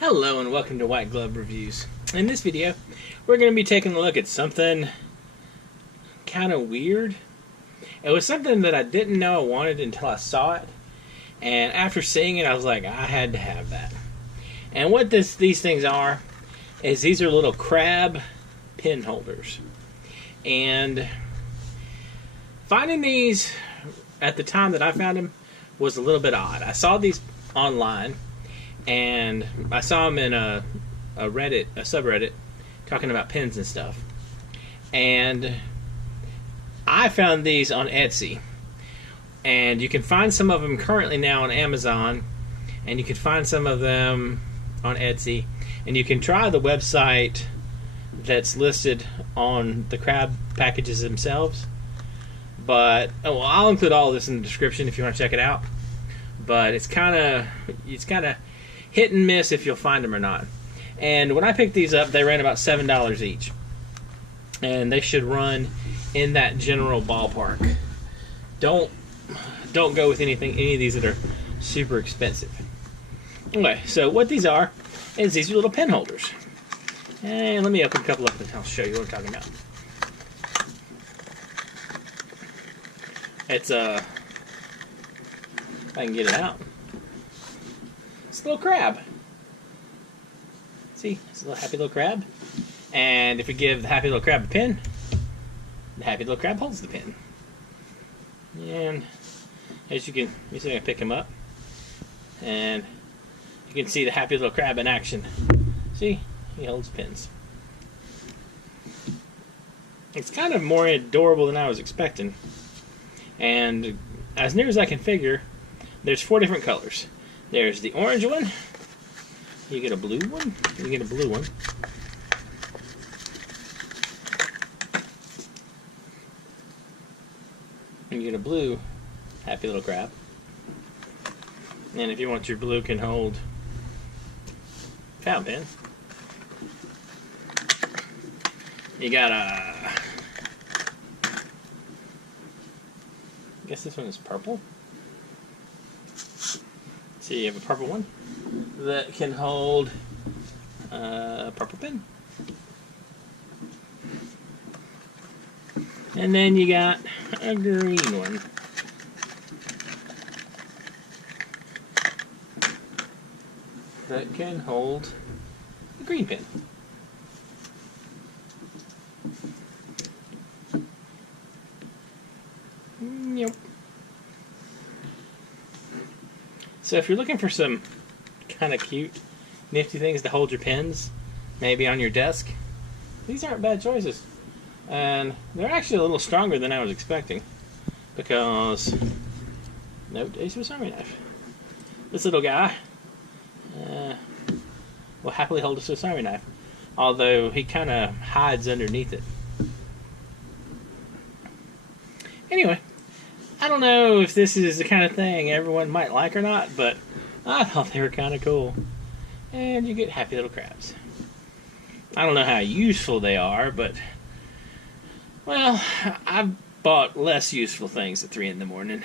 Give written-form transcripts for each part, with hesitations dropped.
Hello and welcome to White Glove Reviews. In this video, we're going to be taking a look at something kind of weird. It was something that I didn't know I wanted until I saw it. And after seeing it, I was like, I had to have that. And what these things are, is these are little crab pin holders. And finding these at the time that I found them was a little bit odd. I saw these online. And I saw them in a subreddit, talking about pins and stuff. And I found these on Etsy. And you can find some of them currently now on Amazon. And you can find some of them on Etsy. And you can try the website that's listed on the crab packages themselves. But, I'll include all of this in the description if you want to check it out. But it's kind of hit and miss if you'll find them or not. And when I picked these up, they ran about $7 each. And they should run in that general ballpark. Don't go with any of these that are super expensive. Okay, so what these are is these are little pen holders. And let me open a couple up and I'll show you what I'm talking about. It's if I can get it out. It's a little crab. See, it's a little happy little crab. And if we give the happy little crab a pin, the happy little crab holds the pin. And as you see, I'm going to pick him up. And you can see the happy little crab in action. See, he holds pins. It's kind of more adorable than I was expecting. And as near as I can figure, there's 4 different colors. There's the orange one. You get a blue one. You get a blue one. And you get a blue happy little crab. And if you want your blue can hold fountain pen. You got a... I guess this one is purple. So you have a purple one that can hold a purple pen. And then you got a green one. That can hold a green pen. Yep. So if you're looking for some kind of cute, nifty things to hold your pens, maybe on your desk, these aren't bad choices. And they're actually a little stronger than I was expecting, because no taste of a Swiss Army knife. This little guy will happily hold a Swiss Army knife, although he kind of hides underneath it. Anyway, I don't know if this is the kind of thing everyone might like or not, but I thought they were kind of cool. And you get happy little crabs. I don't know how useful they are, but, well, I've bought less useful things at 3 in the morning.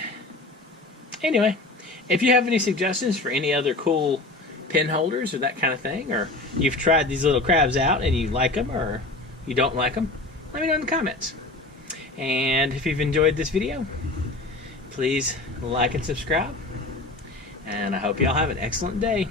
Anyway, if you have any suggestions for any other cool pen holders or that kind of thing, or you've tried these little crabs out and you like them or you don't like them, let me know in the comments. And if you've enjoyed this video, please like and subscribe. And I hope y'all have an excellent day.